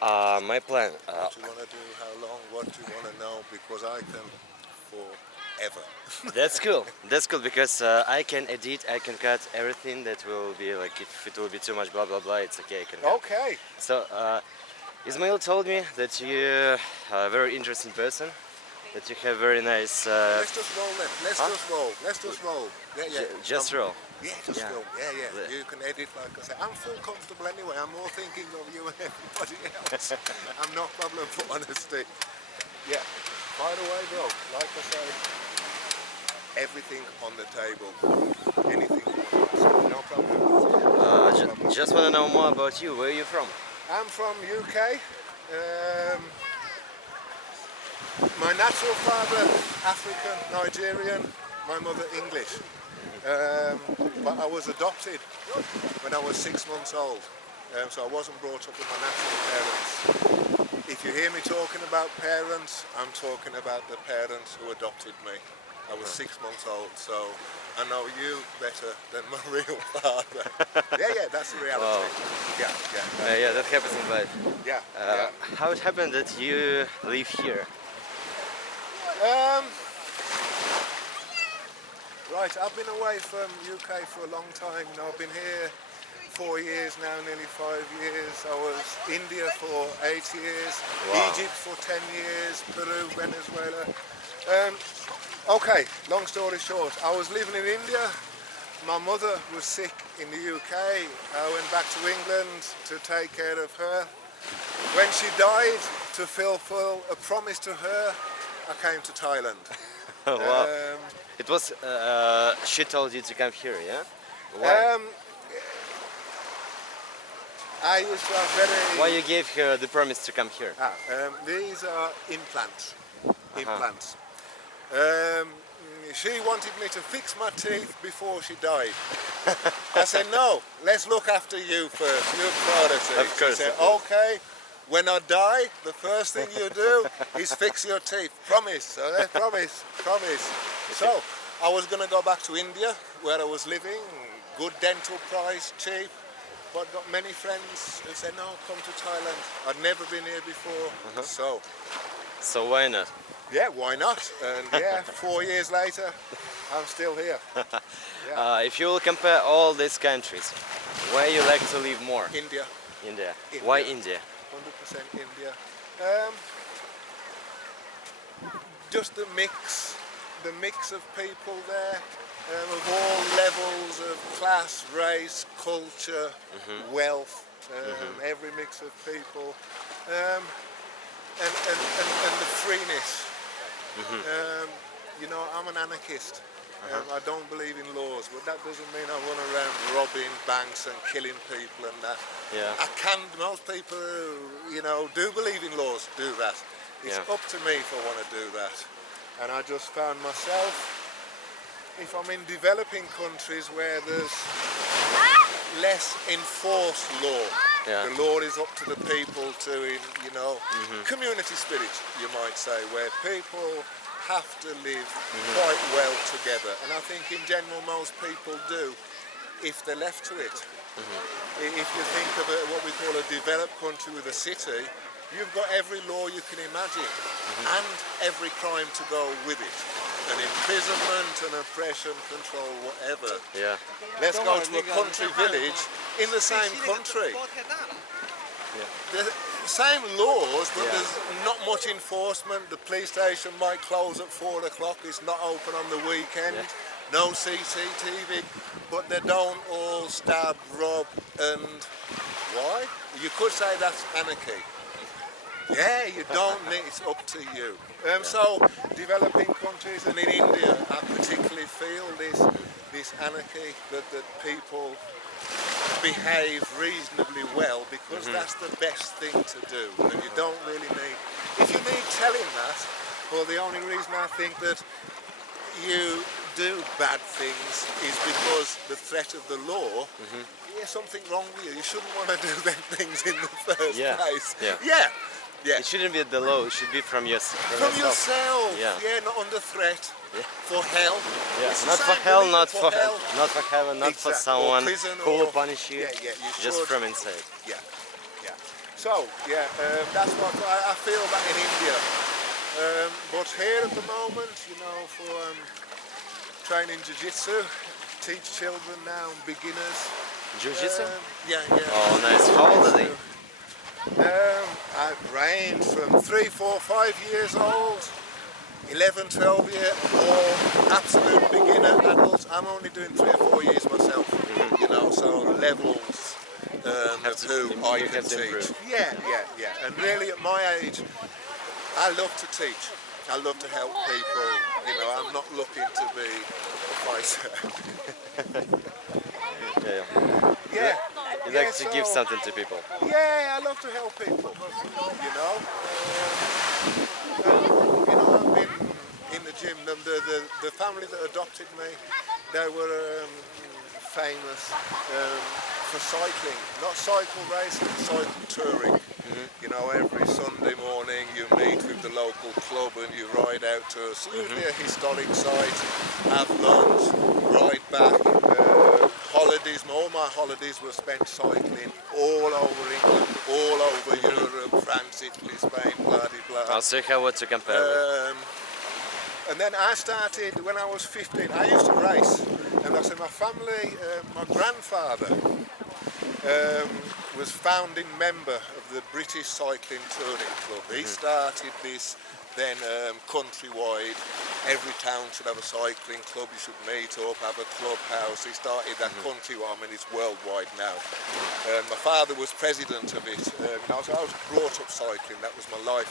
My plan. What you want to do, how long, what you want to know, because I can forever. That's cool. That's cool because I can edit, I can cut everything that will be like if it will be too much blah blah blah. It's okay. I can cut. Okay, So Ismail told me that you are a very interesting person. That you have very nice. let's just roll then. Let's Huh? just roll. Let's just roll. Yeah, yeah. Just roll. Yeah, just Yeah. roll. Yeah, yeah. Le- You can edit like I say. I'm full comfortable anyway. I'm more thinking of you and everybody else. I'm no problem for honesty. Yeah. By the way, bro, like I say, everything on the table. Anything you want to ask. No problem. No problem. Just want to know more about you. Where are you from? I'm from UK. My natural father, African, Nigerian, my mother, English. But I was adopted when I was 6 months old, so I wasn't brought up with my natural parents. If you hear me talking about parents, I'm talking about the parents who adopted me. I was 6 months old, so I know you better than my real father. Yeah, that's the reality. Wow. Yeah. That happens in life. Yeah. How it happened that you live here? Right, I've been away from UK for a long time. You know, I've been here 4 years now, nearly 5 years. I was India for 8 years, Wow. Egypt for 10 years, Peru, Venezuela. Okay, long story short, I was living in India. My mother was sick in the UK. I went back to England to take care of her. When she died, to fulfill a promise to her, I came to Thailand. Wow. It was she told you to come here, yeah? Why? I used to have very... Why you gave her the promise to come here? These are implants. Implants. She wanted me to fix my teeth before she died. I said, no, let's look after you first. You're priority. Of course, She said, of course. okay, when I die, the first thing you do is fix your teeth. Promise. So I promise. So I was going to go back to India, where I was living. Good dental price, cheap. But got many friends who said, no, come to Thailand. I'd never been here before. So why not? Yeah, why not? And yeah, 4 years later, I'm still here. If you will compare all these countries, where you like to live more? India, India. India. Why India? 100% India. Just the mix of people there, of all levels of class, race, culture, wealth, every mix of people, and the freeness. You know, I'm an anarchist. I don't believe in laws, but that doesn't mean I run around robbing banks and killing people and that. Yeah. Most people who, you know, do believe in laws do that. It's Yeah. up to me if I want to do that. And I just found myself, if I'm in developing countries where there's less enforced law, Yeah. the law is up to the people to, you know, community spirit, you might say, where people have to live quite well together. And I think in general most people do, if they're left to it. If you think of what we call a developed country with a city, you've got every law you can imagine and every crime to go with it. An imprisonment, an oppression, control, whatever. Yeah. Let's go to a country village in the same country. The same laws, but there's not much enforcement. The police station might close at 4 o'clock. It's not open on the weekend. No CCTV, but they don't all stab, rob, and why? You could say that's anarchy. Yeah, you don't need, it's up to you. So, developing countries, and in India, I particularly feel this anarchy, that people behave reasonably well, because that's the best thing to do. And you don't really need, if you need telling that, well, the only reason I think that you do bad things is because the threat of the law, there's something wrong with you. You shouldn't want to do them things in the first place. Yeah. It shouldn't be the law. It should be from yourself. From yourself. Yeah. Not under threat. For hell. Yeah. It's the Not for same hell, belief, not for hell. not for heaven, not for Exactly. someone Or prison who will or- punish you. Yeah, you Just should. from inside. Yeah. so, yeah, that's what I feel that in India. But here at the moment, you know, for training jiu-jitsu, teach children now, beginners. Jiu-jitsu? Yeah, yeah. Oh, nice. How old are they? I range from 3, 4, 5 years old, 11, 12 year old, absolute beginner adults. I'm only doing 3 or 4 years myself, you know, so levels of who I can teach. Yeah, yeah, yeah. And really at my age, I love to teach. I love to help people. You know, I'm not looking to be a fighter. Yeah. Yeah. You like to give something to people. Yeah, I love to help people. You know, I've been in the gym. The family that adopted me, they were famous for cycling, not cycle racing, cycle touring. You know, every Sunday morning you meet with the local club and you ride out to usually a historic site, have lunch, ride back. Holidays, all my holidays were spent cycling all over England, all over Europe, France, Italy, Spain, blah, blah, blah. I'll see how to compare with. And then I started when I was 15. I used to race, and I said my family, my grandfather was founding member of the British Cycling Touring Club. He started this. Then countrywide, every town should have a cycling club. You should meet up, have a clubhouse. He started that countrywide, and it's worldwide now. My father was president of it. I was brought up cycling. That was my life.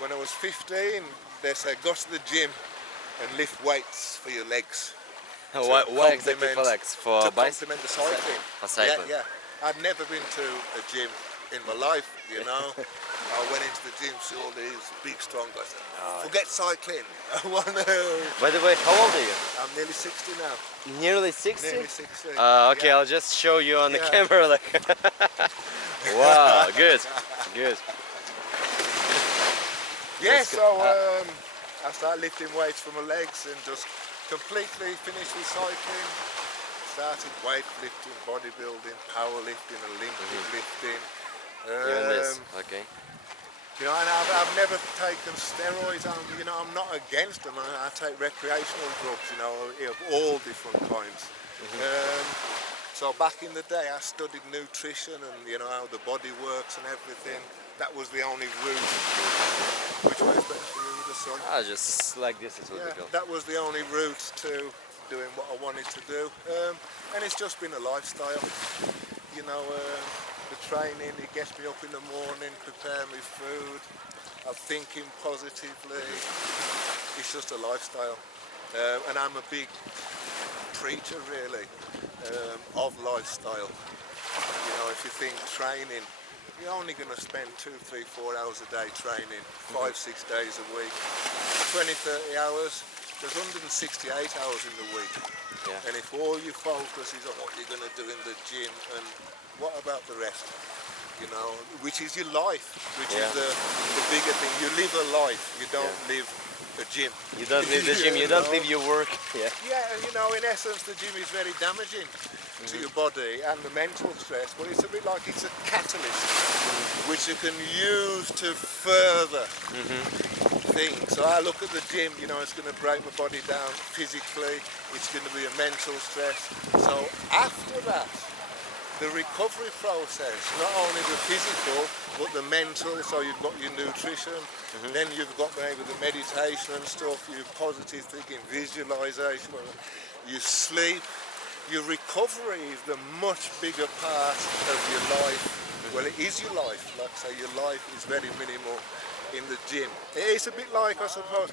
When I was 15, they said, go to the gym and lift weights for your legs. Why exactly for legs? For to complement the cycling. For cycling. Yeah, yeah. I'd never been to a gym in my life, you know. I went into the gym, saw all these big, strong guys. Forget cycling. I want to... By the way, how old are you? I'm nearly 60 now. Nearly 60? Nearly 60. Okay, yeah. I'll just show you on the camera. Like, wow, good, good. Yeah, so I started lifting weights for my legs and just completely finished with cycling. Started weightlifting, bodybuilding, powerlifting, Olympic lifting. Even this, okay. You know, and I've never taken steroids. I'm not against them. I take recreational drugs, you know, of all different kinds. So back in the day, I studied nutrition and you know how the body works and everything. That was the only route. Which way is better for you, the sun? Just like this is what we go. That was the only route to doing what I wanted to do, and it's just been a lifestyle. You know. The training, it gets me up in the morning, prepare me food, I'm thinking positively, it's just a lifestyle. And I'm a big preacher really of lifestyle. You know, if you think training, you're only going to spend 2, 3, 4 hours a day training, 5, 6 days a week, 20, 30 hours, there's 168 hours in the week. Yeah. And if all your focus is on what you're going to do in the gym and what about the rest? You know, which is your life, which is the bigger thing. You live a life, you don't live a gym. You don't live the gym, you don't live your work. Yeah. Yeah, and you know, in essence, the gym is very damaging to your body and the mental stress, but it's a bit like it's a catalyst which you can use to further things. So I look at the gym, you know, it's going to break my body down physically, it's going to be a mental stress. So after that, the recovery process, not only the physical, but the mental, so you've got your nutrition, then you've got maybe the meditation and stuff, your positive thinking, visualization, your sleep. Your recovery is the much bigger part of your life. Well, it is your life, like I say, your life is very minimal in the gym. It's a bit like, I suppose,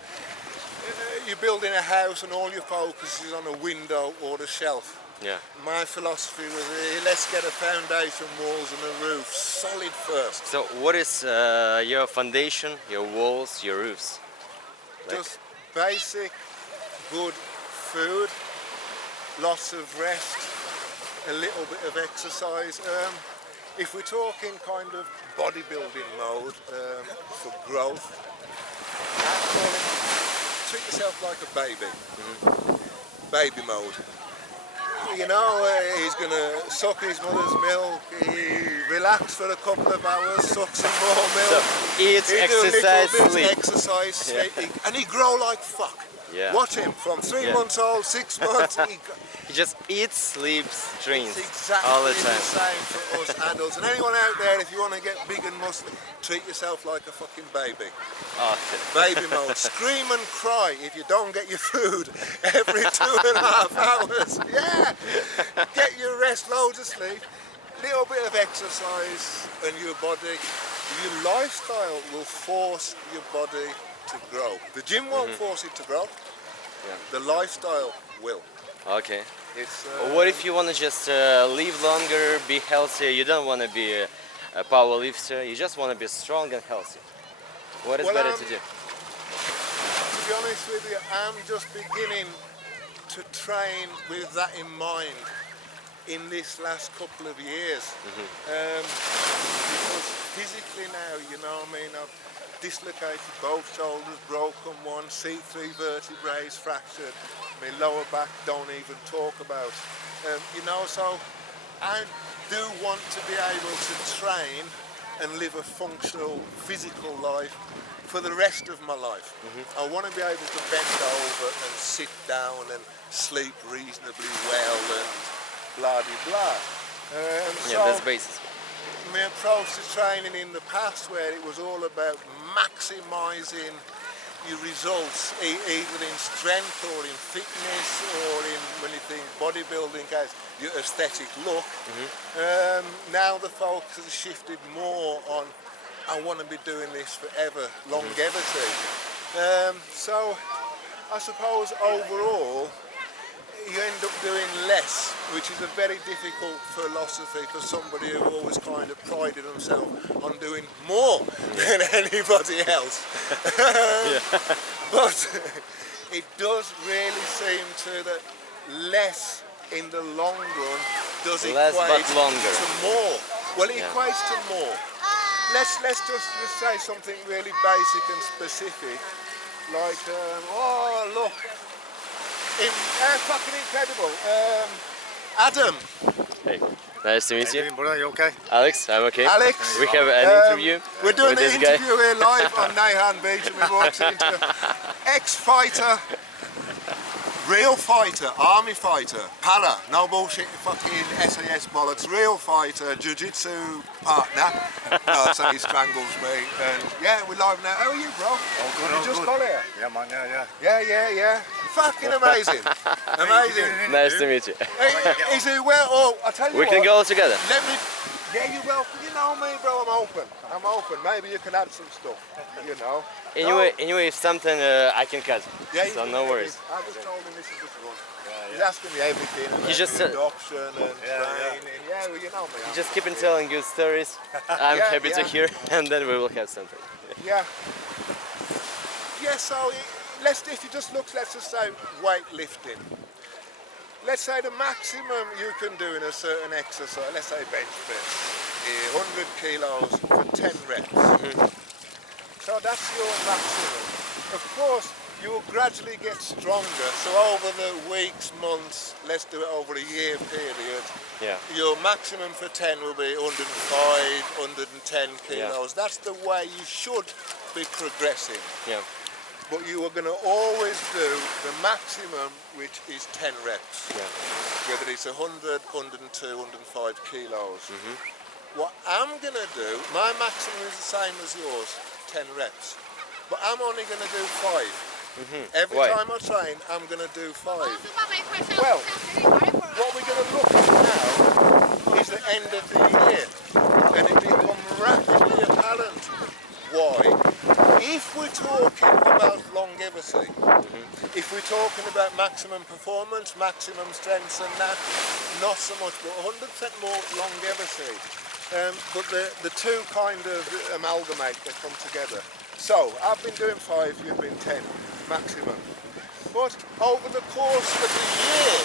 you're building a house and all your focus is on a window or the shelf. Yeah. My philosophy was, let's get a foundation, walls and a roof solid first. So what is your foundation, your walls, your roofs? Just basic, good food, lots of rest, a little bit of exercise. If we're talking kind of bodybuilding mode for growth, I call it treat yourself like a baby. Baby mode. You know, he's going to suck his mother's milk, he relax for a couple of hours, suck some more milk. So eat, He do exercise, little bits, sleep. exercise, sleep, and he grow like fuck. Yeah. Watch him from 3 months old, 6 months. He just eats, sleeps, drinks It's exactly all the the time. same for us adults. And anyone out there, if you want to get big and muscly, treat yourself like a fucking baby. Oh, Baby mode. Scream and cry if you don't get your food every 2.5 hours. Yeah. Get your rest, loads of sleep, little bit of exercise, and your body, your lifestyle will force your body to grow. The gym won't force it to grow. Yeah. The lifestyle will. okay. It's. What if you want to just live longer, be healthier? You don't want to be a power lifter. You just want to be strong and healthy. What is better to do? To be honest with you, I'm just beginning to train with that in mind in this last couple of years. Because physically now, you know what I mean, I've dislocated both shoulders, broken one, C3 vertebrae fractured, my lower back don't even talk about. You know, so I do want to be able to train and live a functional physical life for the rest of my life. I want to be able to bend over and sit down and sleep reasonably well and blah de blah. Yeah, that's basis. My approach to training in the past, where it was all about maximising your results, either in strength or in fitness or in, when you think bodybuilding, as your aesthetic look. Now the focus has shifted more on, I want to be doing this forever, longevity. So I suppose overall you end up doing less, which is a very difficult philosophy for somebody who always kind of prided himself on doing more than anybody else. But it does really seem to that less in the long run does Less equate but longer. to more. Well, it equates to more. Let's just say something really basic and specific, like oh look. Fucking incredible. Adam. Hey, nice to meet How you you. doing, brother? You okay? Alex, I'm okay. Alex. We have an interview. We're doing with the this guy. interview here live on Harn Beach, and we walked into ex-fighter, real fighter, army fighter, para, no bullshit fucking SAS bollocks, real fighter, jiu-jitsu partner. So he strangles me, and yeah, we're live now. How are you, bro? All good, You all just good. got here? Yeah, man, yeah. Yeah. Fucking amazing. Amazing. Nice to meet you. Hey, is it well? Oh, I tell you We what. can go together. Let me. Yeah, you're welcome. You know me, bro. I'm open. Maybe you can add some stuff. You know. Anyway, if something I can cut. Yeah, So no worries. I just told him this is just one. He's asking me everything. He just said- adoption and training. Yeah, well, you know me. Just keep on telling good stories. I'm Yeah, happy to yeah. hear, and then we will have something. Yeah. Yeah. So if you just look, let's just say weightlifting. Let's say the maximum you can do in a certain exercise. Let's say bench press, 100 kilos for 10 reps. So that's your maximum. Of course, you will gradually get stronger. So over the weeks, months, let's do it over a year period. Yeah. Your maximum for 10 will be 105, 110 kilos. That's the way you should be progressing. Yeah. But you are going to always do the maximum, which is 10 reps. Yeah. Whether it's 100, 102, 105 kilos. What I'm going to do, my maximum is the same as yours, 10 reps. But I'm only going to do 5. Every Why? time I train, I'm going to do 5. Well, what we're going to look at now is the end of the year. And it becomes rapidly apparent why. If we're talking about longevity, if we're talking about maximum performance, maximum strength and that, not so much, but 100% more longevity. But the two kind of amalgamate, they come together. So, I've been doing 5, you've been 10, maximum. But over the course of the year,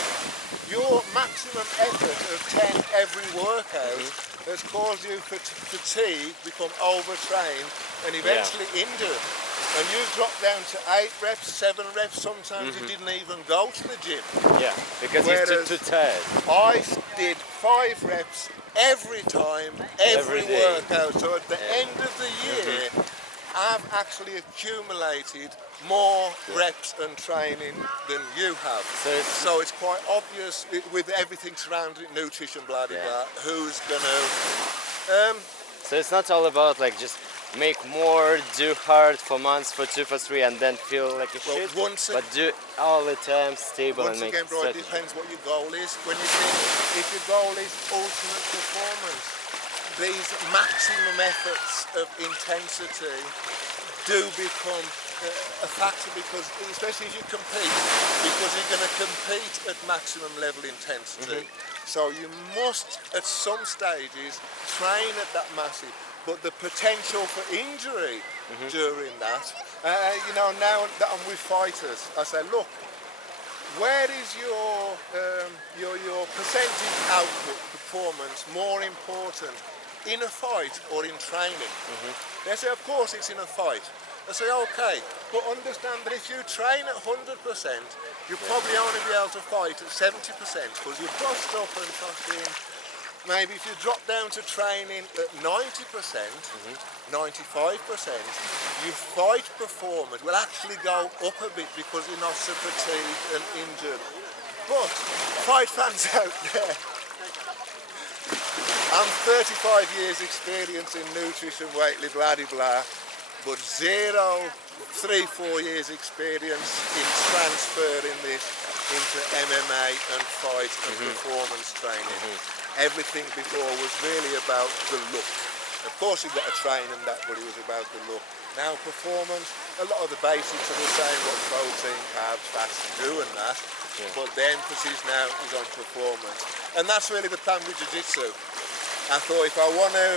your maximum effort of 10 every workout has caused you fatigue, become overtrained, and eventually injured. And you dropped down to 8 reps, 7 reps, sometimes you didn't even go to the gym. Yeah, because Whereas you're too tired. I did 5 reps every time, every Every day. workout. So at the end of the year, I've actually accumulated more reps and training than you have. So it's quite obvious with everything surrounding it, nutrition, blah, blah, blah, who's going to... So it's not all about like just make more, do hard for months, for 2, for 3, and then feel like a shit. But do it all the time, stable, and make Once again, bro, it strategy. depends what your goal is. When you think, if your goal is ultimate performance, these maximum efforts of intensity do become a factor, because especially if you compete, because you're going to compete at maximum level intensity. So you must at some stages train at that massive, but the potential for injury during that, you know, now that I'm with fighters, I say, look, where is your percentage output performance more important, in a fight or in training? They say, of course it's in a fight. I say, okay, but understand that if you train at 100%, you'll probably only be able to fight at 70%, because you're bust up and fucking... Maybe if you drop down to training at 90%, 95%, your fight performance will actually go up a bit because you're not so fatigued and injured. But, fight fans out there, I'm 35 years experience in nutrition, weight, blah, blah, blah, but 3, 4 years experience in transferring this into MMA and fight and performance training. Everything before was really about the look. Of course you've got to train and that, but it was about the look. Now performance, a lot of the basics are the same, what protein, carbs, fats do and that, but the emphasis now is on performance. And that's really the plan with Jiu-Jitsu. I thought if I want to,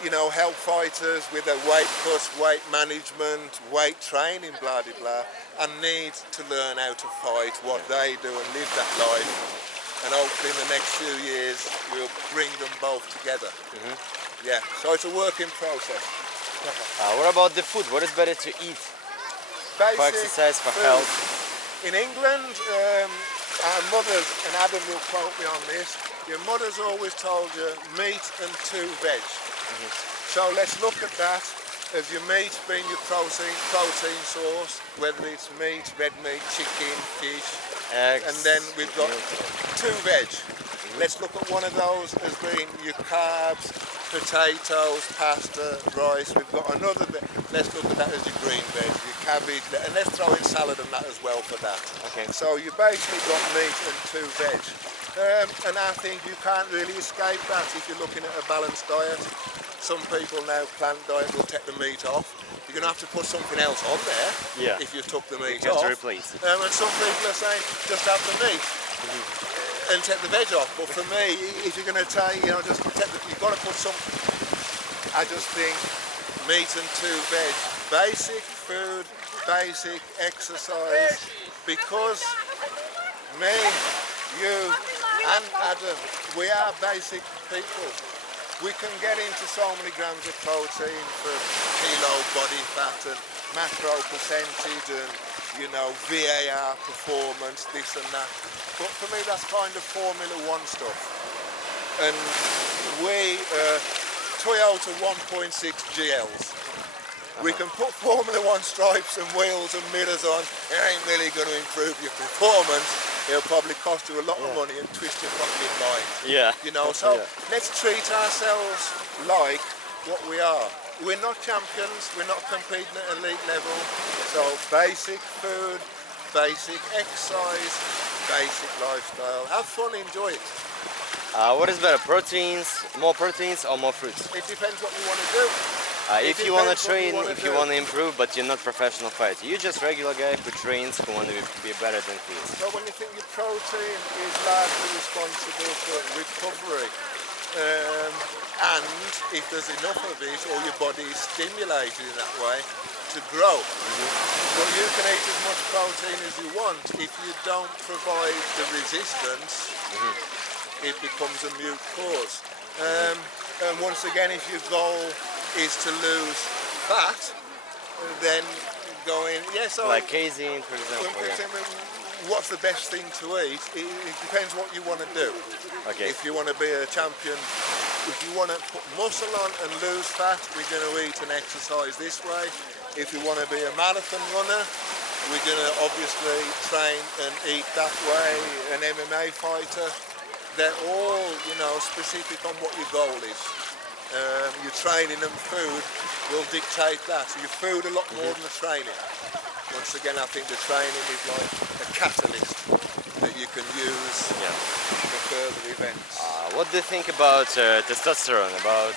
you know, help fighters with their weight cuts, weight management, weight training, blah, blah, blah, I need to learn how to fight, what they do, and live that life. And hopefully in the next few years, we'll bring them both together. Yeah, so it's a work in process. What about the food? What is better to eat? Basic For exercise, for food. health? In England, our mothers, and Adam will quote me on this, your mother's always told you meat and 2 veg. So let's look at that as your meat being your protein source, whether it's meat, red meat, chicken, fish, Eggs, and then we've got milk. 2 veg. Let's look at one of those as being your carbs, potatoes, pasta, rice. We've got another bit. Let's look at that as your green veg, your cabbage, and let's throw in salad and that as well for that. Okay. So you basically got meat and 2 veg. And I think you can't really escape that if you're looking at a balanced diet. Some people now, plant diet, will take the meat off. You're going to have to put something else on there if you took the meat You have off. to replace it. And some people are saying, just have the meat and take the veg off. But for me, if you're going to take, you know, just take you've got to put some. I just think meat and 2 veg, basic food, basic exercise, because me, you, and Adam, we are basic people. We can get into so many grams of protein for kilo body fat and macro percentage and, you know, VAR performance, this and that. But for me, that's kind of Formula 1 stuff. And we, Toyota 1.6 GLs. We can put Formula 1 stripes and wheels and mirrors on. It ain't really going to improve your performance. It'll probably cost you a lot of money and twist your fucking mind. Yeah. You know, so let's treat ourselves like what we are. We're not champions, we're not competing at elite level. So basic food, basic exercise, basic lifestyle. Have fun, enjoy it. What is better, proteins, more proteins or more fruits? It depends what you want to do. If you want to train, if you want to improve, but you're not professional fighter, you're just regular guy who trains, who want to be better than he is. So when you think your protein is largely responsible for recovery, and if there's enough of it, or your body is stimulated in that way, to grow. But you can eat as much protein as you want. If you don't provide the resistance, it becomes a mute cause. And once again, if your goal is to lose fat, then going, so Like casein, for example. what's the best thing to eat? It depends what you want to do. Okay. If you want to be a champion, if you want to put muscle on and lose fat, we're going to eat and exercise this way. If you want to be a marathon runner, we're going to obviously train and eat that way. An MMA fighter, they're all, specific on what your goal is. Your training and food will dictate that. So your food a lot more than the training. Once again, I think the training is like a catalyst that you can use for further events. What do you think about testosterone, about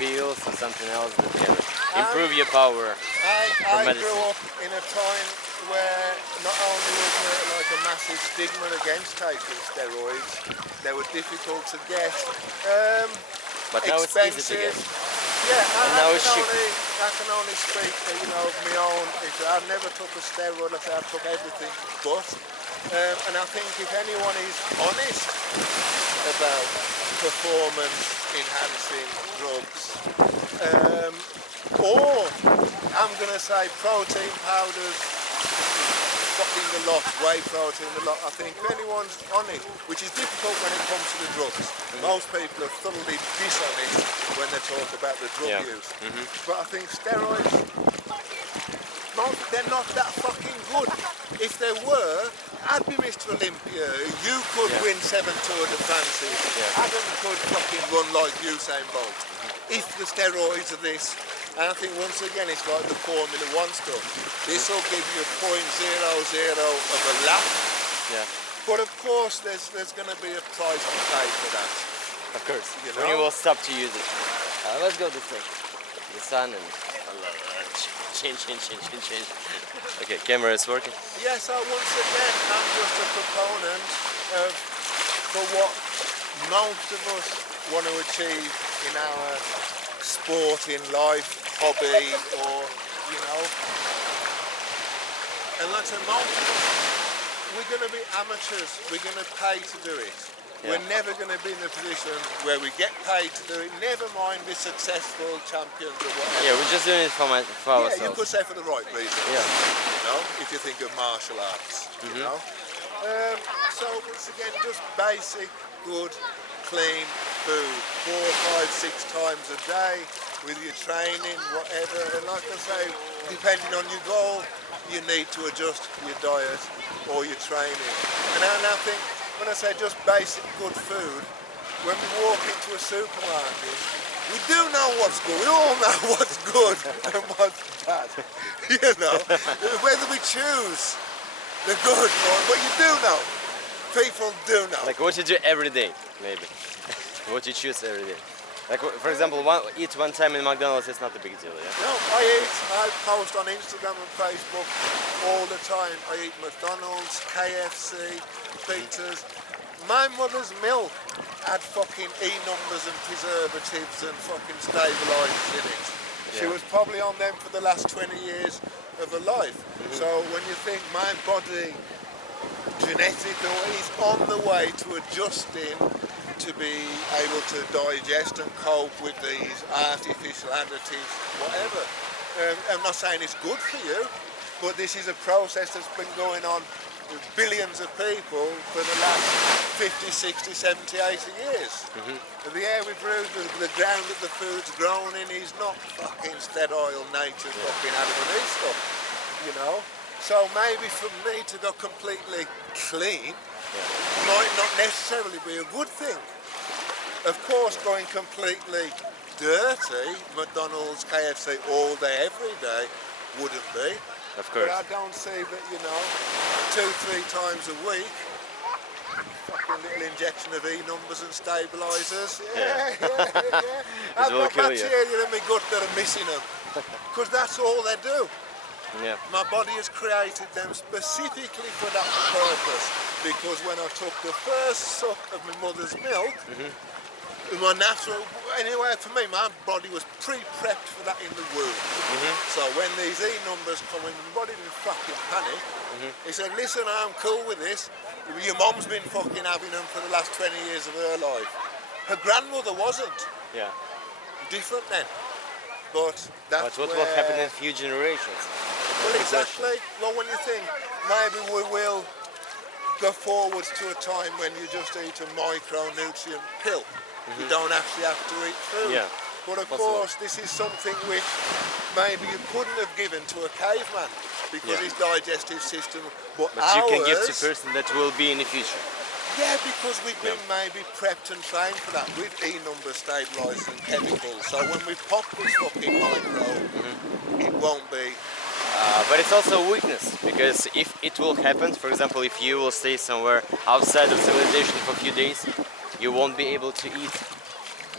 pills and something else that can improve your power for I medicine? grew up in a time where not only was there like a massive stigma against taking steroids, they were difficult to get, But now it's easy to get. Yeah, And now it's cheap. I can only speak, of my own. I never took a steroid. I took everything, but, and I think if anyone is honest about performance-enhancing drugs, or I'm going to say protein powders, fucking the lot, whey protein the lot. I think if anyone's on it, which is difficult when it comes to the drugs. Most people are thoroughly dishonest when they talk about the drug use. But I think steroids, they're not that fucking good. If they were, I'd be Mr. Olympia. You could win 7 Tour de France. Adam could fucking run like Usain Bolt. If the steroids are this. And I think once again it's like the Formula 1 stuff. This will give you 0.00 of a lap. Yeah. But of course there's going to be a price to pay for that. Of course. When you will stop to use it. Let's go this way. The sun and change. Okay, camera is working. Yes, once again I'm just a proponent of for what most of us want to achieve in our sport, in life, hobby, or and like I said, most of us, we're going to be amateurs, we're going to pay to do it. We're never going to be in a position where we get paid to do it, never mind the successful champions or whatever. Yeah, we're just doing it for ourselves. You could say for the right reasons, if you think of martial arts, So once again, just basic, good, clean food, 4, 5, 6 times a day with your training, whatever. And like I say, depending on your goal, you need to adjust your diet or your training. And I think when I say just basic good food, when we walk into a supermarket, we do know what's good. We all know what's good and what's bad. Whether we choose the good or, but you do know. People do know. Like what you do every day, maybe. What you choose every day. Like for example, eat one time in McDonald's is not a big deal, No, I post on Instagram and Facebook all the time. I eat McDonald's, KFC, pizzas. My mother's milk had fucking E-numbers and preservatives and fucking stabilisers in it. She was probably on them for the last 20 years of her life. So when you think my body, genetic, is on the way to adjusting to be able to digest and cope with these artificial additives, whatever. I'm not saying it's good for you, but this is a process that's been going on with billions of people for the last 50, 60, 70, 80 years. The air we breathe, the ground that the food's grown in is not fucking sterile nature fucking Adam and Eve stuff, So maybe for me to go completely clean might not necessarily be a good thing. Of course, going completely dirty, McDonald's, KFC all day, every day, wouldn't be. Of course. But I don't see that, 2, 3 times a week, fucking little injection of E-numbers and stabilisers. I've got bacteria in my gut that are missing them. Because that's all they do. Yeah. My body has created them specifically for that purpose. Because when I took the first suck of my mother's milk, my natural, anyway, for me, my body was pre-prepped for that in the womb. So when these E-numbers come in, my body didn't fucking panic. He said, listen, I'm cool with this. Your mom's been fucking having them for the last 20 years of her life. Her grandmother wasn't. Yeah. Different then. But that's But what will happen in a few generations? Well, exactly. Well, when you think maybe we will go forwards to a time when you just eat a micronutrient pill. You don't actually have to eat food. Yeah. But of Possible. course, this is something which maybe you couldn't have given to a caveman because his digestive system. But you can give to ours- a person that will be in the future. Yeah, because we've been maybe prepped and trained for that with E-number stabilisers and chemicals. So when we pop this fucking micro, it won't be. But it's also a weakness, because if it will happen, for example, if you will stay somewhere outside of civilization for a few days, you won't be able to eat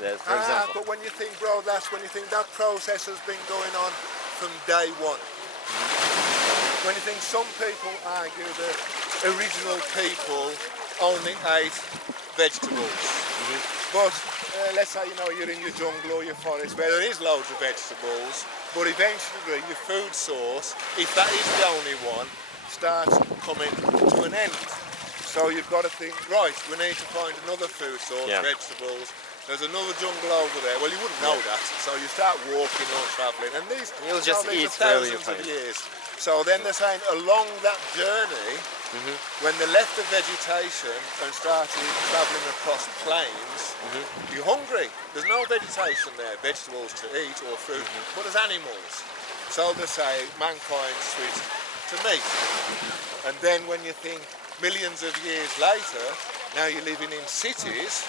that, for example. But when you think, bro, that's when you think that process has been going on from day one. When you think some people argue that original people only ate vegetables. But let's say you're in your jungle or your forest where there is loads of vegetables, but eventually your food source, if that is the only one, starts coming to an end. So you've got to think, right, we need to find another food source, vegetables. There's another jungle over there. Well, you wouldn't know that, so you start walking or travelling, and these You'll just these eat are wherever you thousands of find. years. So then they're saying along that journey, when they left the vegetation and started travelling across plains, you're hungry. There's no vegetation there, vegetables to eat or fruit, but there's animals. So they say mankind switched to meat. And then when you think millions of years later, now you're living in cities,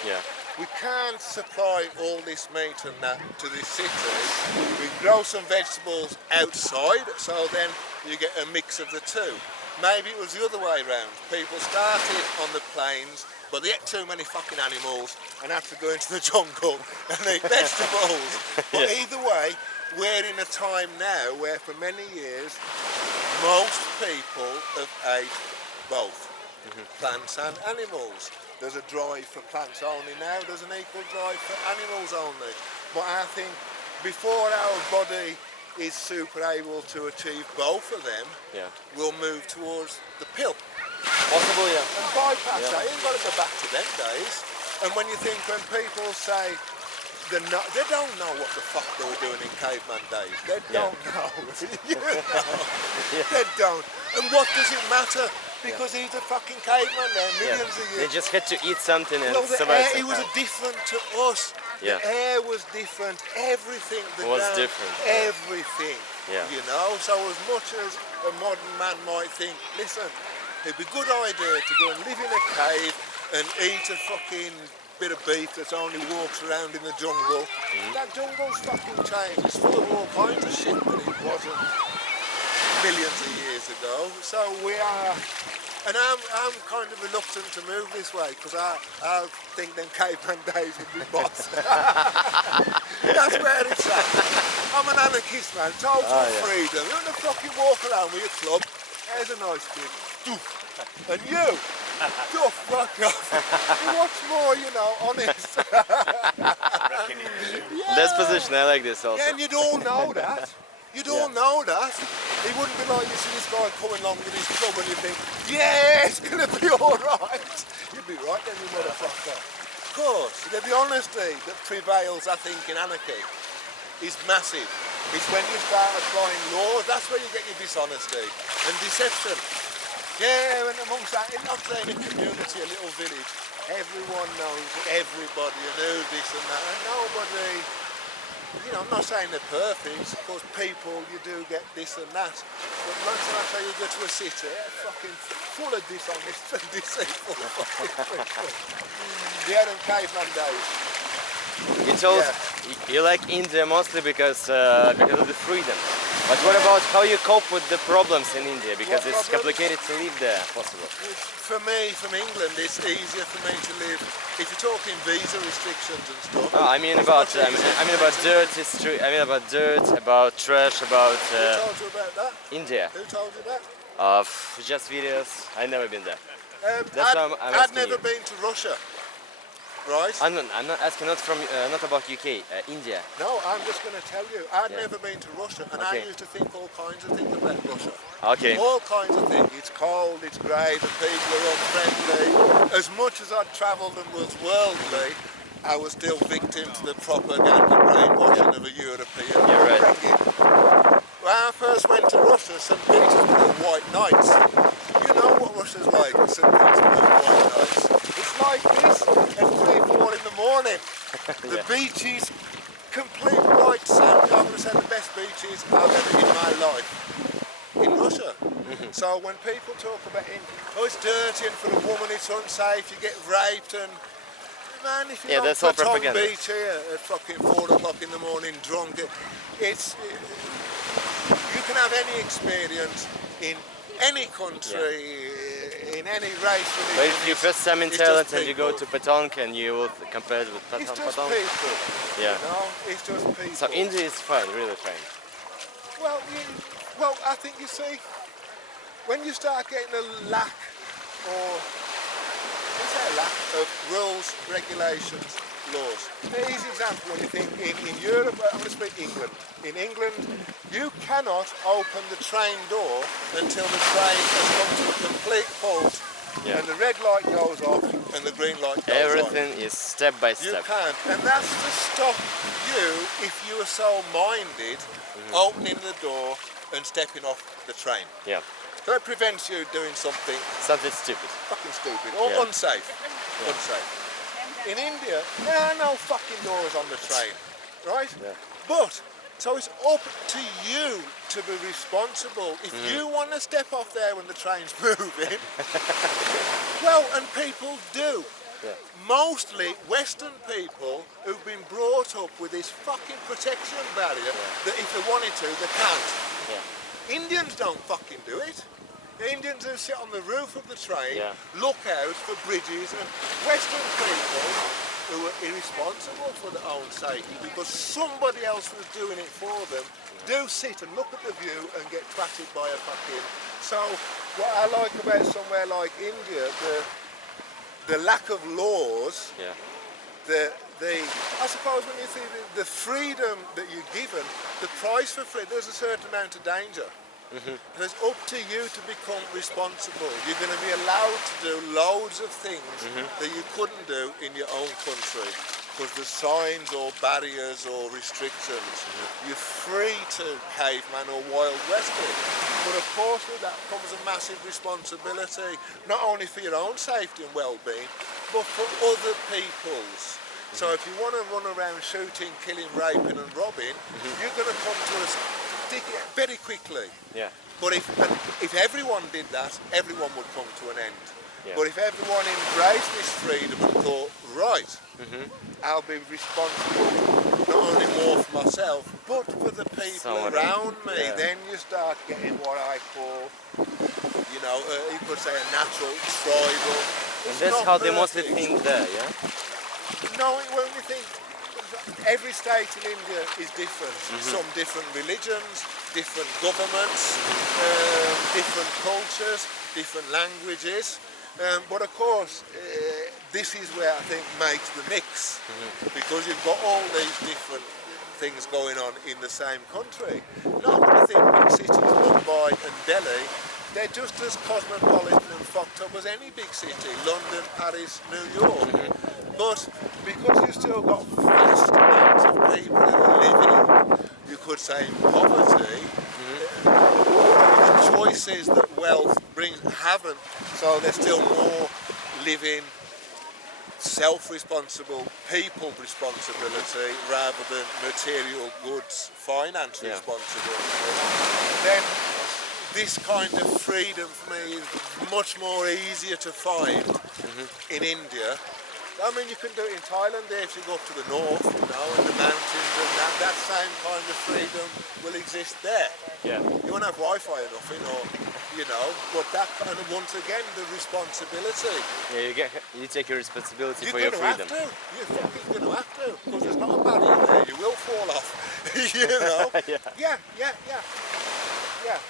we can't supply all this meat and that to this city. We grow some vegetables outside, so then you get a mix of the two. Maybe it was the other way around. People started on the plains, but they ate too many fucking animals and had to go into the jungle and eat vegetables. But either way, we're in a time now where for many years, most people have ate both, plants and animals. There's a drive for plants only now, there's an equal drive for animals only. But I think before our body is super able to achieve both of them, we'll move towards the pill. Possible, And bypass that, you ain't got to go back to them days. And when you think when people say they don't know what the fuck they were doing in caveman days. They don't know. You know. They don't. And what does it matter? Because he's a fucking caveman there, millions of years. They just had to eat something and Well, survive. it was different to us. The air was different, everything. Was different. Everything. You know, so as much as a modern man might think, listen, it'd be a good idea to go and live in a cave and eat a fucking bit of beef that only walks around in the jungle. That jungle's fucking changed. It's full of all kinds of shit that it wasn't millions of years ago. So we are, and I'm kind of reluctant to move this way because I think them caveman days would be boss. That's where it's at. I'm an anarchist, man. Total freedom. You want to fucking walk around with your club? There's a nice bit. And you, just fuck off. What's more, honest. That's position, I like this also. Yeah, and you'd all know that. You'd all know that. It wouldn't be like you see this guy coming along with his club and you think, yeah, it's going to be all right. You'd be right then, you motherfucker. Of course, the honesty that prevails, I think, in anarchy is massive. It's when you start applying laws, that's where you get your dishonesty and deception. Yeah, and amongst that, not saying a community, a little village, everyone knows everybody and who this and that, and nobody, I'm not saying they're perfect, of course people, you do get this and that, but once I tell you go to a city, they're fucking full of dishonest and deceitful fucking people. Yeah, them caveman days. You told you like India mostly because of the freedom. But what about how you cope with the problems in India? Because it's complicated to live there, possible. For me, from England, it's easier for me to live. If you're talking visa restrictions and stuff. Oh, I mean about dirt, about dirt, about trash, about. Who told you about that? India. Who told you that? Just videos. I've never been there. I'd never been to Russia. Right? I'm not asking not about UK, India. No, I'm just going to tell you. I'd never been to Russia, and I used to think all kinds of things about Russia. Okay. All kinds of things. It's cold, it's grey, the people are unfriendly. As much as I'd travelled and was worldly, I was still victim to the propaganda brainwashing of a European. Yeah, right. When I first went to Russia, St. Petersburg White Nights. You know what Russia's like, St. Petersburg White Nights. It's like this at 3, 4 in the morning. The beaches, complete white sand. I'm going to say the best beaches I've ever in my life in Russia. So when people talk about it, oh, it's dirty and for a woman it's unsafe, you get raped and man, if you're on Patong Beach here at fucking 4 o'clock in the morning drunk, you can have any experience in any country, in any race, religion. But if you first time in Thailand and you go to Patong and you will compare it with Patong. It's just people. Yeah. You know? It's just people. So India is fine, really fine. Well, I think you see, when you start getting a lack of rules, regulations, laws. An easy example when you think in Europe, I'm going to speak England. In England, you cannot open the train door until the train has come to a complete halt and the red light goes off and the green light goes on. Everything is step by step. You can't, and that's to stop you, if you are so minded, opening the door and stepping off the train. Yeah. So it prevents you doing something stupid. fucking stupid or unsafe. Unsafe. In India, there are no fucking doors on the train, right? Yeah. But, so it's up to you to be responsible. If you want to step off there when the train's moving, well, and people do. Yeah. Mostly Western people who've been brought up with this fucking protection barrier that if they wanted to, they can't. Yeah. Indians don't fucking do it. The Indians who sit on the roof of the train, look out for bridges, and Western people who are irresponsible for their own safety because somebody else was doing it for them, do sit and look at the view and get twatted by a fucking... So what I like about somewhere like India, the lack of laws, I suppose when you see the freedom that you're given, the price for freedom, there's a certain amount of danger. It's up to you to become responsible. You're going to be allowed to do loads of things that you couldn't do in your own country because there's signs or barriers or restrictions. You're free to caveman or Wild West it. But of course with that comes a massive responsibility, not only for your own safety and well-being, but for other people's. So if you want to run around shooting, killing, raping and robbing, you're going to come to us very quickly. Yeah. But if everyone did that, everyone would come to an end. Yeah. But if everyone embraced this freedom and thought, right, I'll be responsible not only more for myself, but for the people around me, then you start getting what I call, you know, you could say a natural tribal. And that's how they mostly think there, yeah? No, when we think, every state in India is different. Some different religions, different governments, different cultures, different languages. But of course, this is where I think makes the mix, because you've got all these different things going on in the same country. Not when you think big cities, Mumbai and Delhi, they're just as cosmopolitan and fucked up as any big city, London, Paris, New York. But because you've still got vast amounts of people who are living, you could say, in poverty, the choices that wealth brings haven't, so there's still more living, self-responsible, people responsibility rather than material goods, finance responsibility. Then this kind of freedom for me is much more easier to find in India. I mean, you can do it in Thailand there if you go up to the north, you know, in the mountains, and that same kind of freedom will exist there. Yeah. You won't have Wi-Fi or nothing, or, you know, but that, and once again, the responsibility. Yeah, you take your responsibility for your freedom. You're fucking going to have to, because there's not a barrier there, you will fall off, you know.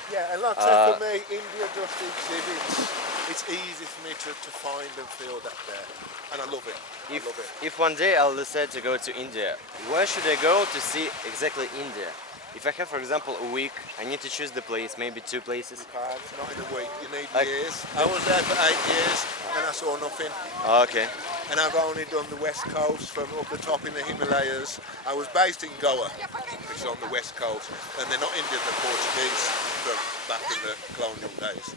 Yeah, and like I say, for me, India just exhibits, it's easy for me to find and feel that there. And I love it. If one day I'll decide to go to India, where should I go to see exactly India? If I have, for example, a week, I need to choose the place, maybe 2 places. You can't, not in a week, you need years. I was there for 8 years and I saw nothing. Okay. and I've only done the west coast from up the top in the Himalayas. I was based in Goa, which is on the west coast, and they're not Indian, they're Portuguese from back in the colonial days.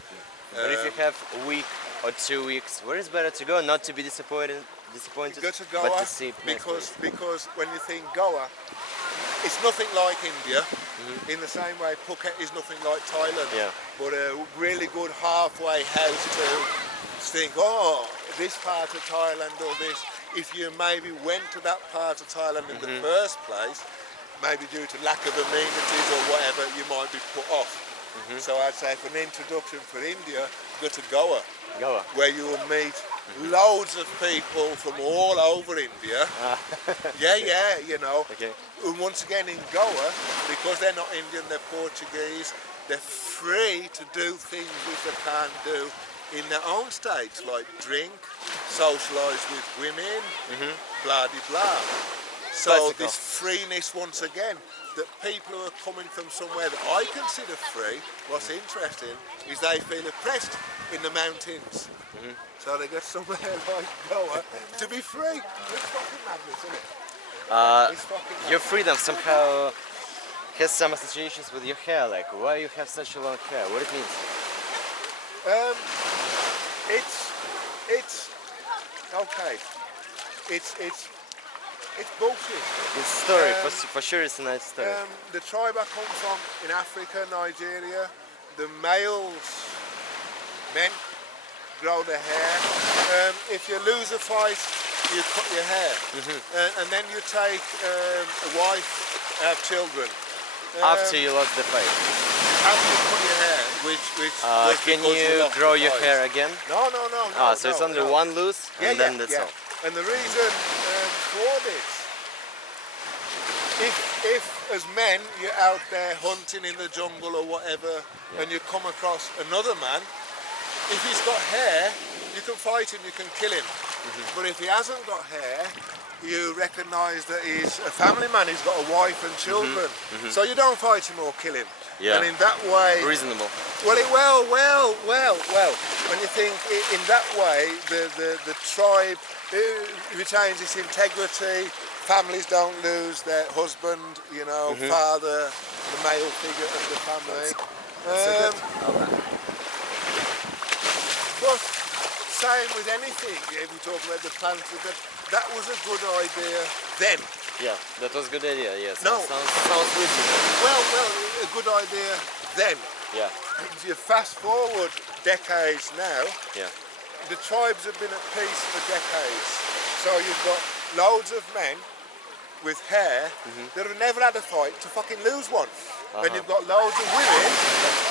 But if you have a week or 2 weeks, where is better to go? Not to be disappointed, Go to Goa but to see because when you think Goa, it's nothing like India. In the same way, Phuket is nothing like Thailand. Yeah. But a really good halfway house to think, oh, this part of Thailand or this. If you maybe went to that part of Thailand in the first place, maybe due to lack of amenities or whatever, you might be put off. So I'd say for an introduction for India, go to Goa, where you will meet loads of people from all over India. Yeah, you know. Okay. And once again in Goa, because they're not Indian, they're Portuguese, they're free to do things which they can't do in their own states, like drink, socialise with women, blah de blah. So Classical. this freeness once again, that people who are coming from somewhere that I consider free, what's interesting is they feel oppressed in the mountains. So they get somewhere like Goa to be free. It's fucking madness, isn't it? It's fucking Your freedom somehow has some associations with your hair, like why you have such a long hair, what it means? It's okay. It's bullshit. It's a story, for sure it's a nice story. The tribe I come from in Africa, Nigeria, the males, men, grow their hair. If you lose a fight, you cut your hair. And then you take a wife, have children. After you lost the fight. After you cut your hair, which was can because you lost grow the your fight. hair again? No. So it's only one loose and then that's all. And the reason for this, if as men you're out there hunting in the jungle or whatever, and you come across another man, if he's got hair, you can fight him, you can kill him. But if he hasn't got hair, you recognise that he's a family man, he's got a wife and children. So you don't fight him or kill him. Yeah. And in that way... Reasonable. Well, when you think in that way, the tribe retains its integrity, families don't lose their husband, you know, father, the male figure of the family. But same with anything, if you talk about the plants, that was a good idea then. Yeah, that was a good idea, yes. No. Sounds reasonable. Well, a good idea then. Yeah. You fast forward decades now, Yeah. the tribes have been at peace for decades. So you've got loads of men with hair that have never had a fight to fucking lose one. And you've got loads of women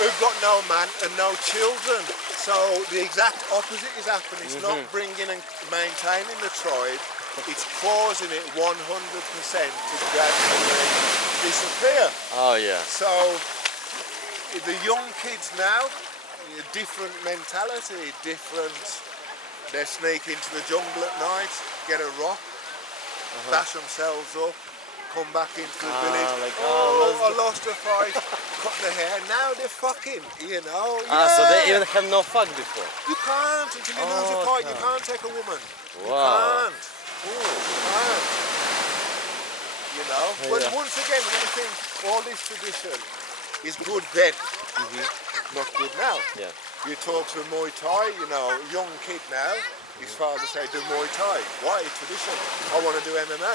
who've got no man and no children. So the exact opposite is happening. It's not bringing and maintaining the tribe, it's causing it 100% to gradually disappear. Oh yeah. So the young kids now, different mentality, different. They sneak into the jungle at night, get a rock, bash themselves up, come back into the village. Like, I lost a fight, cut the hair. Now they're fucking, you know. So they even have no fuck before. You can't until you lose a fight. You can't take a woman. Wow. You can't. You can't. You know. But once again, when you think all this tradition is good then, not good now. Yeah. You talk to Muay Thai, you know, young kid now, his father say, do Muay Thai. Why? Tradition. I want to do MMA.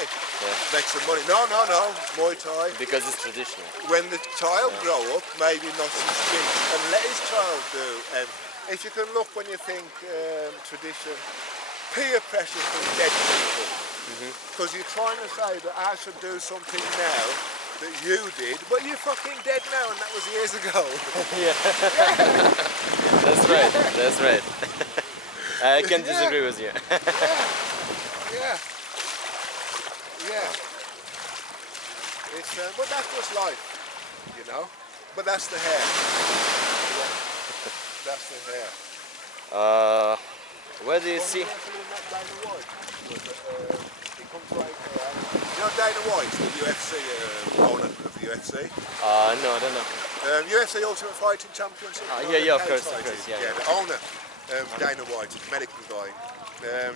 Make some money. No, Muay Thai. Because it's traditional. When the child grow up, maybe not his street, and let his child do. If you can look when you think tradition, peer pressure from dead people. Because you're trying to say that I should do something now that you did, but you're fucking dead now, and that was years ago. That's right. I can't disagree with you. Yeah. It's but that's just life, you know. But that's the hair. That's the hair. Where do you see? You know Dana White, the UFC owner of the UFC? No, I don't know. UFC Ultimate Fighting Championship? Yeah, of course, Fighting. yeah. The owner, Dana White, American guy.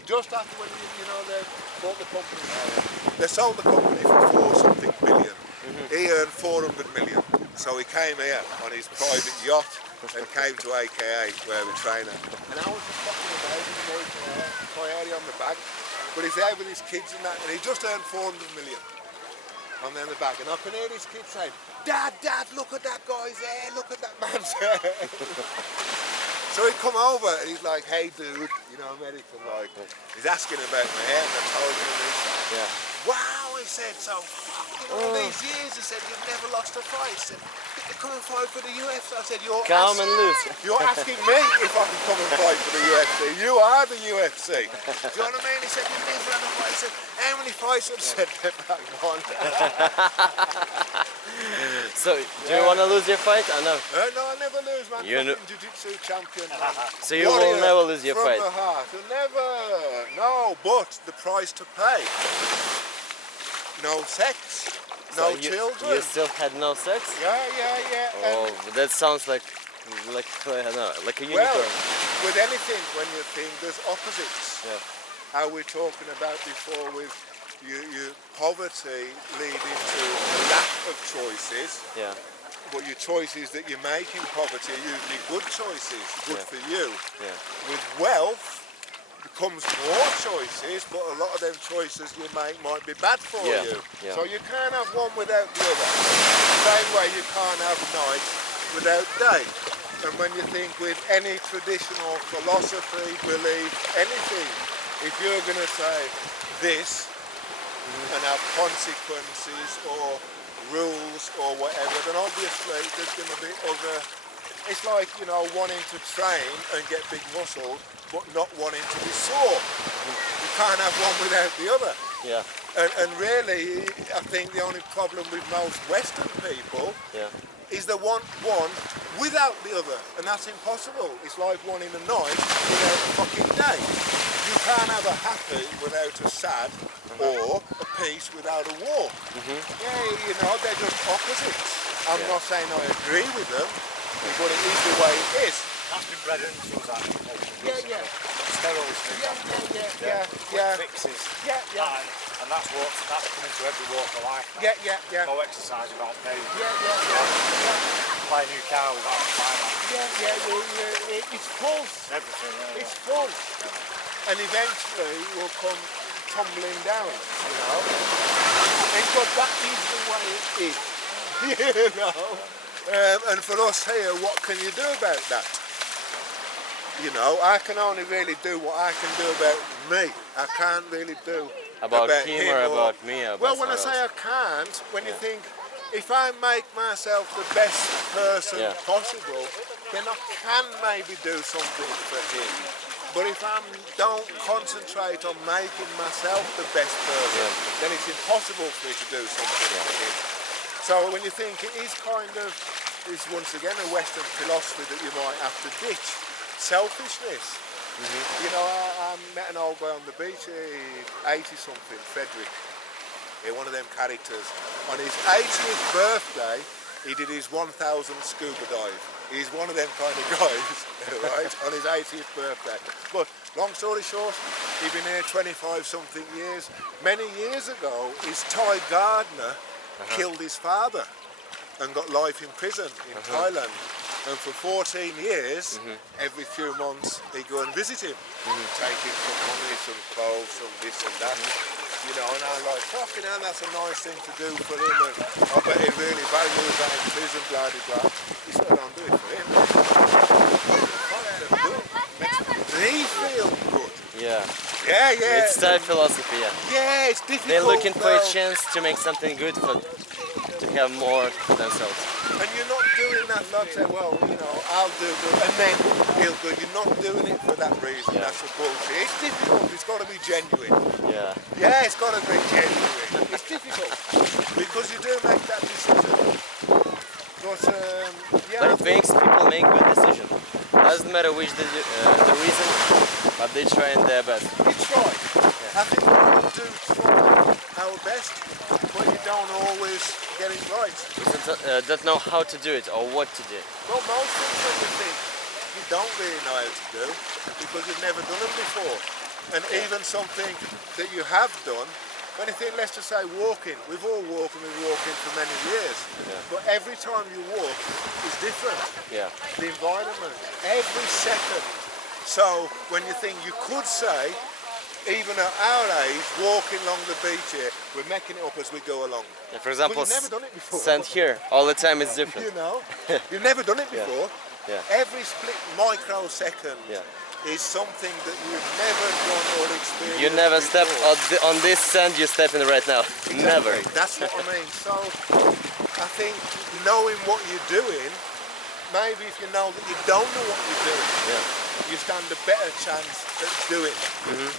Just after when you know they bought the company, they sold the company for 4-something billion. He earned 400 million, so he came here on his private yacht and came to AKA where we train him. And I was just fucking amazing, Toyota on the back, but he's there with his kids and that, and he just earned 400 million on the back. And I can hear his kids saying, Dad, look at that guy's hair, look at that man's hair. So he come over and he's like, hey dude, you know, American, like, he's asking about my hair, and I told him this. Yeah. Wow, he said, so fucking all these years, he said, you've never lost a fight. He said, you come and fight for the UFC. I said, Come and lose. You're asking me if I can come and fight for the UFC. You are the UFC. Do you know what I mean? He said, you've never had a fight. He said, how many fights? I said, one. So, do you want to lose your fight? I know. No, I never lose, man. You Jiu-Jitsu champion, man. So you will never lose your from fight? the heart. You'll never. No, but the price to pay. No sex. No children. You still had no sex? Yeah. Oh, that sounds like I don't know, like a unicorn. Well, with anything, when you think there's opposites. Yeah. How we're talking about before with you poverty leading to a lack of choices. Yeah. But your choices that you make in poverty are usually good choices, good for you. Yeah. With wealth comes more choices, but a lot of them choices you make might be bad for you. Yeah. So you can't have one without the other. The same way you can't have night without day. And when you think with any traditional philosophy, belief, anything, if you're going to say this and have consequences or rules or whatever, then obviously there's going to be other. It's like, you know, wanting to train and get big muscles but not wanting to be sore. You can't have one without the other. Yeah. And really, I think the only problem with most Western people is they want one without the other, and that's impossible. It's like wanting a night without a fucking day. You can't have a happy without a sad, or a peace without a war. Yeah, you know, they're just opposites. I'm not saying I agree with them, but it is the way it is. That's been bred into us, that culture. Yeah. Steroids, for example. Yeah. Fixes. Yeah. And that's coming to every walk of life now. Yeah. No exercise without pain. Yeah. Buy a new car without finance. Yeah. It's false. Everything, It's false. And eventually it will come tumbling down, you know. But that is the way it is. You know. And for us here, what can you do about that? You know, I can only really do what I can do about me. I can't really do about him or about me. Well, when I say I can't, when you think, if I make myself the best person possible, then I can maybe do something for him. But if I don't concentrate on making myself the best person, then it's impossible for me to do something for him. So when you think it is kind of, it's once again a Western philosophy that you might have to ditch. Selfishness. You know, I met an old guy on the beach, 80-something, Frederick. He's one of them characters. On his 80th birthday, he did his 1,000th scuba dive. He's one of them kind of guys, right, on his 80th birthday. But long story short, he's been here 25-something years. Many years ago, his Thai gardener killed his father and got life in prison in Thailand. And for 14 years, every few months, they go and visit him, take him some money, some clothes, some this and that. You know, and I'm like, fucking hell, that's a nice thing to do for him, and I bet he really values that in prison, blah, blah, blah. He said, I don't do it for him. Makes me feel good. Yeah. It's that philosophy, Yeah, it's difficult. They're looking for a chance to make something good to have more for themselves. And you're not doing that like say, well, you know, I'll do good and then feel good. You're not doing it for that reason. That's a bullshit. It's difficult. It's got to be genuine. Yeah, it's got to be genuine. It's difficult because you do make that decision. But it makes people make good decisions. Doesn't matter which the reason, but they try their best. We try. I think we do try our best, but you don't always get it right. Don't know how to do it or what to do. Well, most things that you think you don't really know how to do because you've never done them before. And even something that you have done, anything, let's just say walking. We've all walked and we've walked for many years. Yeah. But every time you walk is different. Yeah. The environment, every second. So when you think, you could say, even at our age, walking along the beach here, we're making it up as we go along. Yeah, for example, But you've never done it before. sand here all the time is different. You know, you've never done it Yeah. before. Yeah. Every split microsecond Yeah. is something that you've never done or experienced. You never step before. on this sand you step in right now. Exactly. Never. That's what I mean. So I think knowing what you're doing, maybe if you know that you don't know what you're doing, Yeah. you stand a better chance at doing it.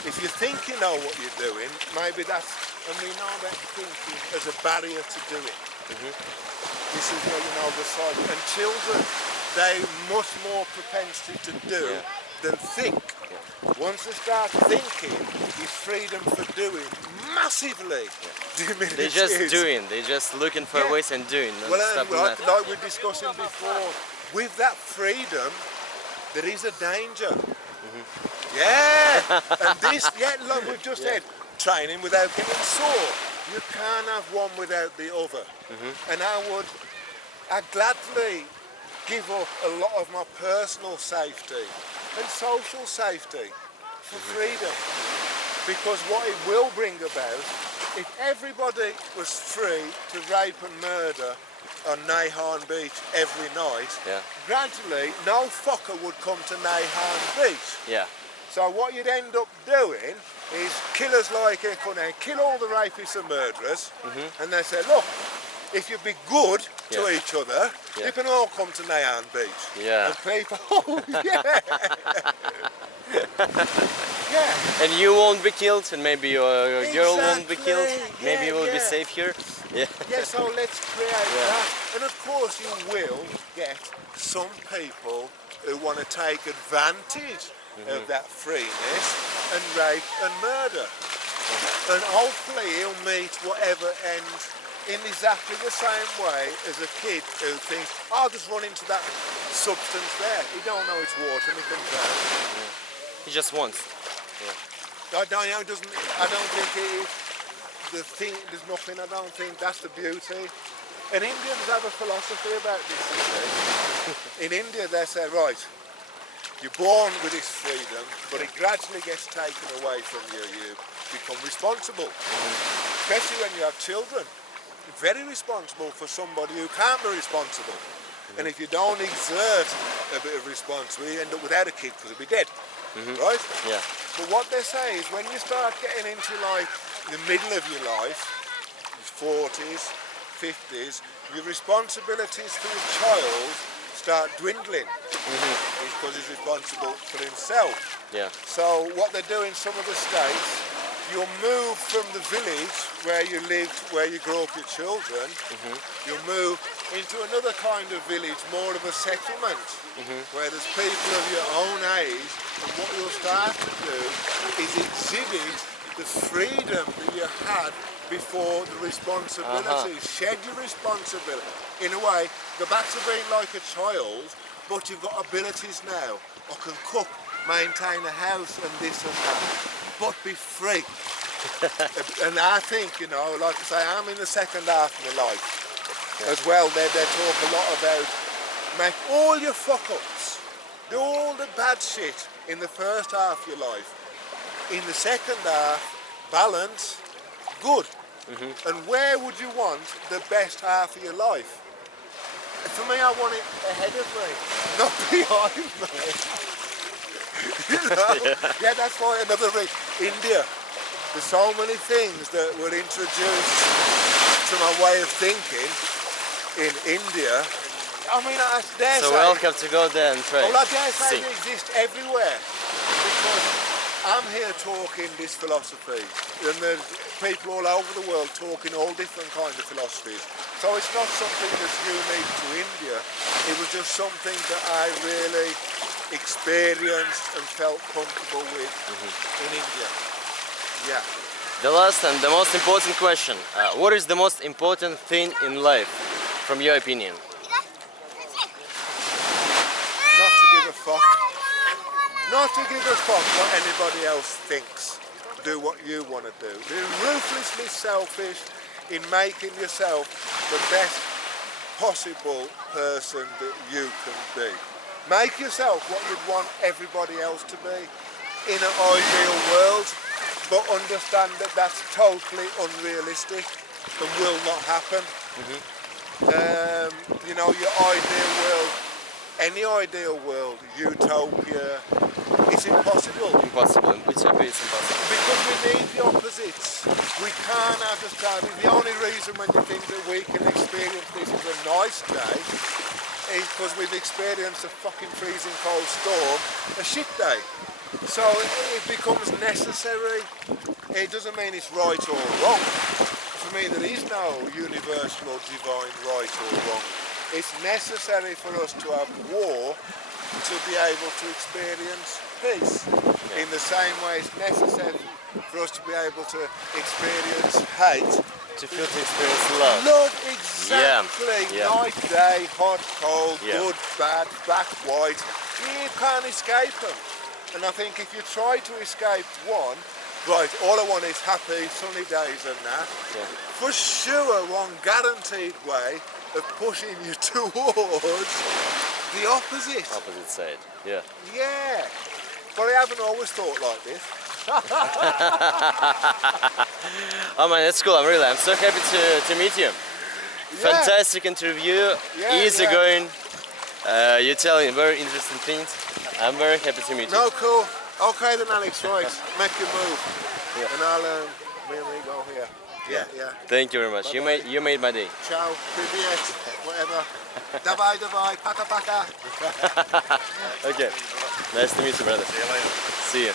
If you think you know what you're doing, maybe that's, and we know that thinking as a barrier to do it. This is where you know the side. And children, they much more propensity to do Yeah. than think. Once they start thinking, the freedom for doing massively diminishes. They're just doing. They're just looking for Yeah. ways and doing. Well, stopping like, that. like we were discussing before, with that freedom, there is a danger. Yeah, and this, yeah, like we've just said, training without getting sore. You can't have one without the other. And I'd gladly give up a lot of my personal safety and social safety for freedom. Because what it will bring about, if everybody was free to rape and murder on Harn Beach every night, Yeah. gradually no fucker would come to Harn Beach. Yeah. So what you'd end up doing is killers like it come and kill all the rapists and murderers, and they say, look, if you be good to Yeah. each other, Yeah. you can all come to Harn Beach. Yeah. And people, oh yeah. Yeah. And you won't be killed, and maybe your girl won't be killed. Exactly. Maybe you will be Yeah. safe here. Yeah. Yeah, so let's create Yeah. that. And of course you will get some people who want to take advantage of that freeness and rape and murder. And hopefully he'll meet whatever end in exactly the same way as a kid who thinks, I'll just run into that substance there. He don't know it's water and he can drown. He just wants. I don't think it is the thing, there's nothing, I don't think that's the beauty. And Indians have a philosophy about this, you see. In India they say, right, you're born with this freedom, but it gradually gets taken away from you. You become responsible, especially when you have children. You're very responsible for somebody who can't be responsible. And if you don't exert a bit of responsibility, you end up without a kid because he'll be dead, right? Yeah. But what they say is when you start getting into like the middle of your life, your 40s, 50s, your responsibilities for your child start dwindling. Because he's responsible for himself. Yeah. So what they do in some of the states, you'll move from the village where you lived, where you grew up your children, you'll move into another kind of village, more of a settlement, where there's people of your own age, and what you'll start to do is exhibit the freedom that you had before the responsibility. Shed your responsibility. In a way, go back to being like a child, but you've got abilities now. I can cook, maintain a house and this and that, but be free. And I think, you know, like I say, I'm in the second half of my life as well. They talk a lot about make all your fuck-ups, do all the bad shit in the first half of your life. In the second half, balance, good. And where would you want the best half of your life? For me, I want it ahead of me, not behind me. You know? Yeah, that's why another India. There's so many things that were introduced to my way of thinking in India. I mean, I dare So say... welcome to go there and try. Well, I dare say See. they exist everywhere. Because I'm here talking this philosophy, and there's people all over the world talking all different kinds of philosophies. So it's not something that's unique to India. It was just something that I really experienced and felt comfortable with in India. Yeah. The last and the most important question. What is the most important thing in life, from your opinion? Not to give a fuck. No, have to give a fuck what anybody else thinks. Do what you want to do. Be ruthlessly selfish in making yourself the best possible person that you can be. Make yourself what you'd want everybody else to be in an ideal world, but understand that that's totally unrealistic and will not happen. You know, your ideal world, any ideal world, utopia, it's impossible. Impossible. It's impossible. Because we need the opposites. We can't have the same. The only reason when you think that we can experience this as a nice day is because we've experienced a fucking freezing cold storm, a shit day. So it becomes necessary. It doesn't mean it's right or wrong. For me, there is no universal or divine right or wrong. It's necessary for us to have war to be able to experience peace. In the same way, it's necessary for us to be able to experience hate. To feel, to experience love. Love, exactly. Yeah. Night, day, hot, cold, Yeah. good, bad, black, white. You can't escape them. And I think if you try to escape one, right, all I want is happy, sunny days and that. Yeah. For sure, one guaranteed way of pushing you towards the opposite. Opposite side. Yeah. Yeah. But I haven't always thought like this. Oh man, that's cool. I'm so happy to meet you. Yeah. Fantastic interview. Yeah, Easy yeah. going. You're telling very interesting things. I'm very happy to meet you. No, cool. Okay then, Alex, right. Make your move. Yeah. And I'll, me and me go here. Yeah, yeah. Thank you very much. Bye-bye. You made my day. Ciao, привет, whatever. Давай, давай, пока-пока. Okay. Nice to meet you, brother. See you.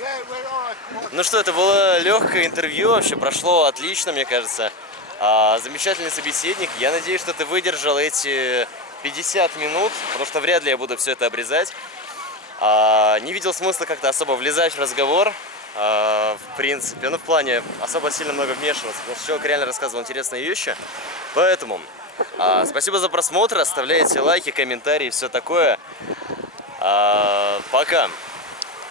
Yeah, we're all right. Come on. Ну что, это было легкое интервью, вообще прошло отлично, мне кажется. Замечательный собеседник. Я надеюсь, что ты выдержал эти 50 минут, потому что вряд ли я буду все это обрезать. Не видел смысла как-то особо влезать в разговор, в принципе, ну в плане особо сильно много вмешиваться, потому что человек реально рассказывал интересные вещи. Поэтому спасибо за просмотр, оставляйте лайки, комментарии, все такое. Пока!